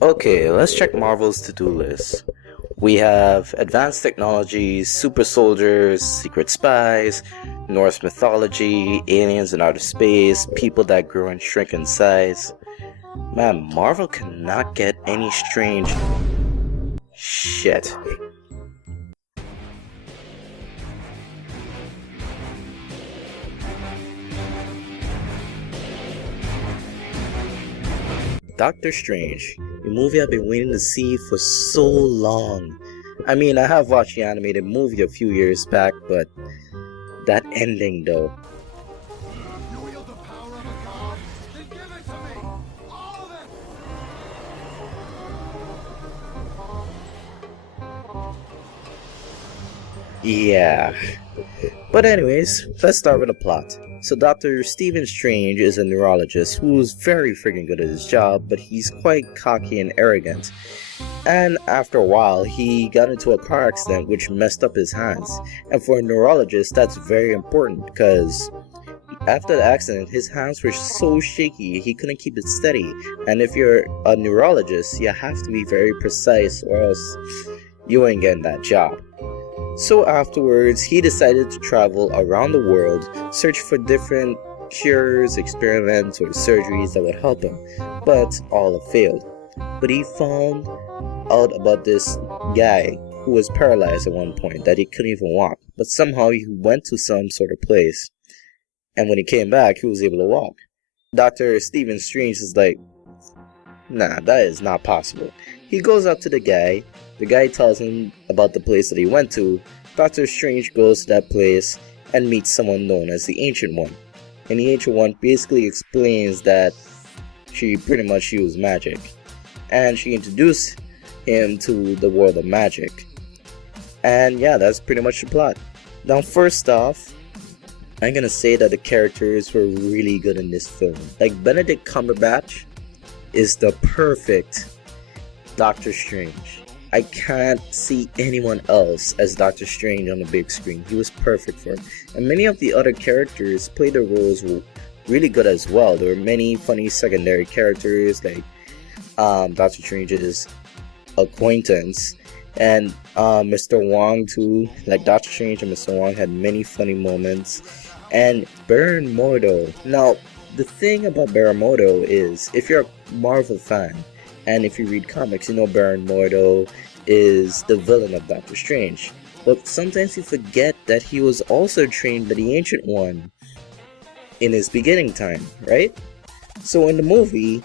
Okay, let's check Marvel's to-do list. We have advanced technologies, super soldiers, secret spies, Norse mythology, aliens in outer space, people that grow and shrink in size. Man, Marvel cannot get any strange shit. Doctor Strange, a movie I've been waiting to see for so long. I mean, I have watched the animated movie a few years back, but that ending though. You wield the power of a god? Then give it to me! All of it! Yeah. But anyways, let's start with the plot. So Dr. Stephen Strange is a neurologist who's very freaking good at his job, but he's quite cocky and arrogant. And after a while, he got into a car accident which messed up his hands. And for a neurologist, that's very important because after the accident, his hands were so shaky he couldn't keep it steady. And if you're a neurologist, you have to be very precise or else you ain't getting that job. So afterwards, he decided to travel around the world, search for different cures, experiments, or surgeries that would help him, but all have failed. But he found out about this guy who was paralyzed at one point, that he couldn't even walk, but somehow he went to some sort of place, and when he came back, he was able to walk. Dr. Stephen Strange is like, nah, that is not possible. He goes up to the guy tells him about the place that he went to. Doctor Strange goes to that place and meets someone known as the Ancient One. And the Ancient One basically explains that she pretty much used magic. And she introduced him to the world of magic. And yeah, that's pretty much the plot. Now first off, I'm gonna say that the characters were really good in this film. Like Benedict Cumberbatch is the perfect Doctor Strange. I can't see anyone else as Doctor Strange on the big screen. He was perfect for it. And many of the other characters played their roles really good as well. There were many funny secondary characters like Doctor Strange's acquaintance and Mr. Wong too. Like Doctor Strange and Mr. Wong had many funny moments. And Baron Mordo. Now, the thing about Baron Mordo is if you're a Marvel fan, and if you read comics, you know Baron Mordo is the villain of Doctor Strange. But sometimes you forget that he was also trained by the Ancient One in his beginning time, right? So in the movie,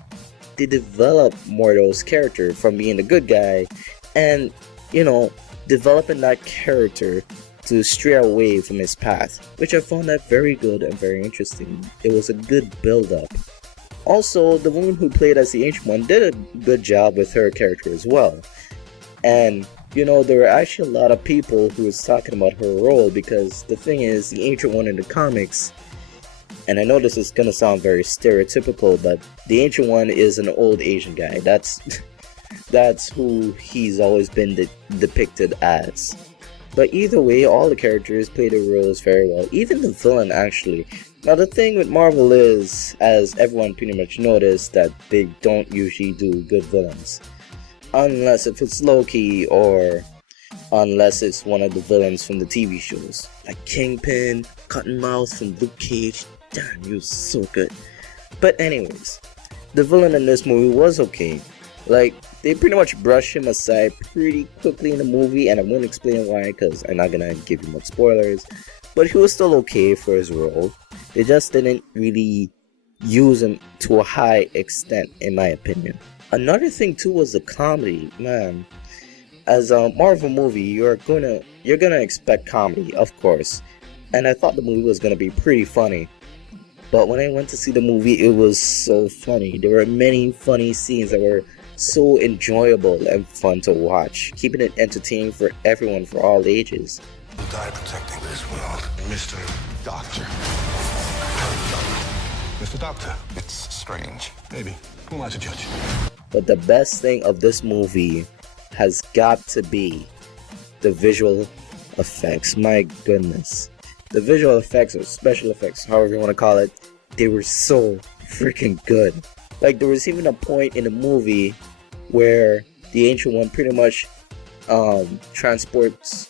they develop Mordo's character from being the good guy and, developing that character to stray away from his path, which I found that very good and very interesting. It was a good build-up. Also, the woman who played as the Ancient One did a good job with her character as well. And, there were actually a lot of people who was talking about her role because the thing is, the Ancient One in the comics, and I know this is gonna sound very stereotypical, but the Ancient One is an old Asian guy. That's who he's always been depicted as. But either way, all the characters played their roles very well. Even the villain, actually. Now the thing with Marvel is, as everyone pretty much noticed, that they don't usually do good villains. Unless if it's Loki or unless it's one of the villains from the TV shows. Like Kingpin, Cottonmouth from Luke Cage. Damn, he was so good. But anyways, the villain in this movie was okay. Like, they pretty much brushed him aside pretty quickly in the movie, and I won't explain why because I'm not gonna give you much spoilers. But he was still okay for his role. They just didn't really use him to a high extent, in my opinion. Another thing too was the comedy. Man, as a Marvel movie, you're gonna expect comedy, of course. And I thought the movie was gonna be pretty funny. But when I went to see the movie, it was so funny. There were many funny scenes that were so enjoyable and fun to watch, keeping it entertaining for everyone for all ages. You'll die protecting this world, Mr. Doctor. Mr. Doctor. It's strange. Maybe. Who am I to judge? But the best thing of this movie has got to be the visual effects. My goodness. The visual effects or special effects, however you want to call it, they were so freaking good. Like there was even a point in the movie where the Ancient One pretty much transports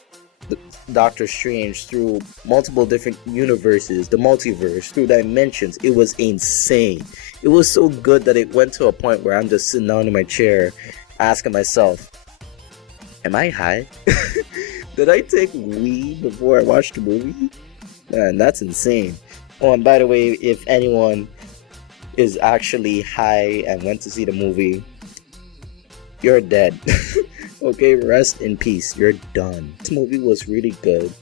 Doctor Strange through multiple different universes, the multiverse, through dimensions. It was insane. It was so good that it went to a point where I'm just sitting down in my chair asking myself, am I high? Did I take weed before I watched the movie? Man, that's insane. Oh, and by the way, if anyone is actually high and went to see the movie, you're dead. Okay, rest in peace. You're done. This movie was really good,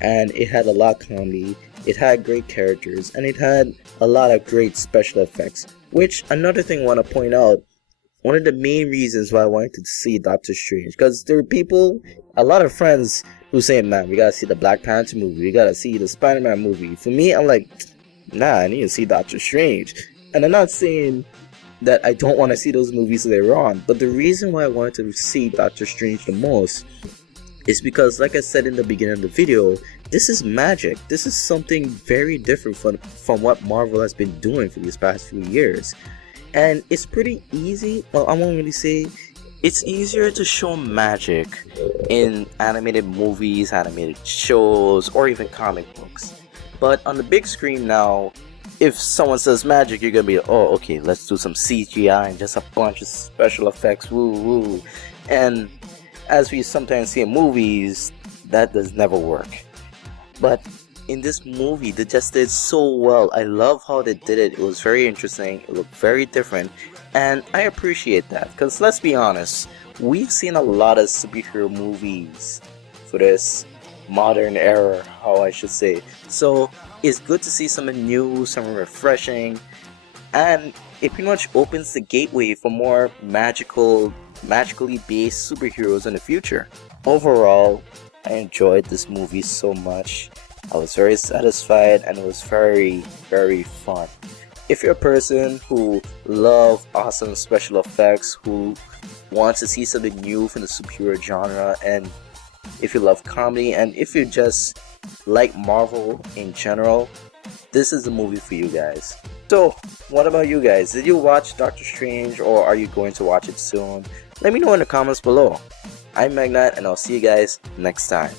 and it had a lot of comedy. It had great characters, and it had a lot of great special effects. Which, another thing I want to point out, one of the main reasons why I wanted to see Doctor Strange, because there are people, a lot of friends who say, man, we gotta see the Black Panther movie, we gotta see the Spider-Man movie. For me, I'm like, nah, I need to see Doctor Strange. And I'm not saying that I don't want to see those movies later on, but the reason why I wanted to see Doctor Strange the most is because, like I said in the beginning of the video, this is magic. This is something very different from what Marvel has been doing for these past few years. And it's pretty easy, well, I won't really say, it's easier to show magic in animated movies, animated shows, or even comic books. But on the big screen now, if someone says magic, you're gonna be, oh, okay, let's do some CGI and just a bunch of special effects, woo woo. And as we sometimes see in movies, that does never work. But in this movie, they just did so well. I love how they did it. It was very interesting. It looked very different. And I appreciate that. Because let's be honest, we've seen a lot of superhero movies for this modern era, how I should say. So it's good to see something new, something refreshing. And it pretty much opens the gateway for more magically based superheroes in the future. Overall, I enjoyed this movie so much. I was very satisfied, and it was very, very fun. If you're a person who loves awesome special effects, who wants to see something new from the superhero genre, and if you love comedy, and if you just like Marvel in general, this is the movie for you guys. So, what about you guys? Did you watch Doctor Strange, or are you going to watch it soon? Let me know in the comments below. I'm Megnat, and I'll see you guys next time.